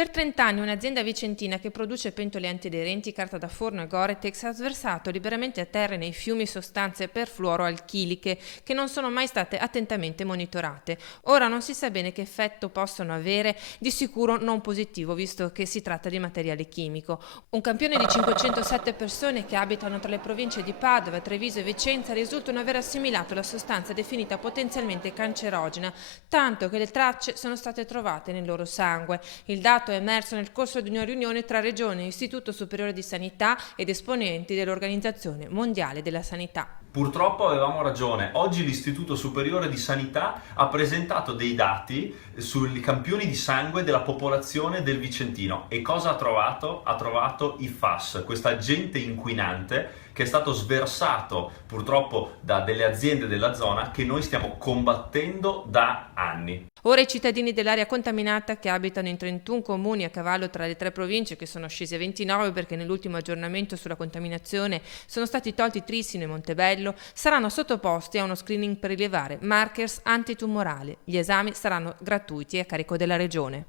Per 30 anni un'azienda vicentina che produce pentole antiaderenti, carta da forno e Gore-Tex ha sversato liberamente a terra e nei fiumi sostanze perfluoroalchiliche che non sono mai state attentamente monitorate. Ora non si sa bene che effetto possono avere, di sicuro non positivo visto che si tratta di materiale chimico. Un campione di 507 persone che abitano tra le province di Padova, Treviso e Vicenza risultano aver assimilato la sostanza definita potenzialmente cancerogena, tanto che le tracce sono state trovate nel loro sangue. Il dato è emerso nel corso di una riunione tra Regione, Istituto Superiore di Sanità ed esponenti dell'Organizzazione Mondiale della Sanità. Purtroppo avevamo ragione, oggi l'Istituto Superiore di Sanità ha presentato dei dati sui campioni di sangue della popolazione del Vicentino e cosa ha trovato? Ha trovato i FAS, questo agente inquinante che è stato sversato purtroppo da delle aziende della zona che noi stiamo combattendo da anni. Ora i cittadini dell'area contaminata che abitano in 31 comuni a cavallo tra le 3 province, che sono scesi a 29 perché nell'ultimo aggiornamento sulla contaminazione sono stati tolti Trissino e Montebello, saranno sottoposti a uno screening per rilevare markers antitumorali. Gli esami saranno gratuiti a carico della Regione.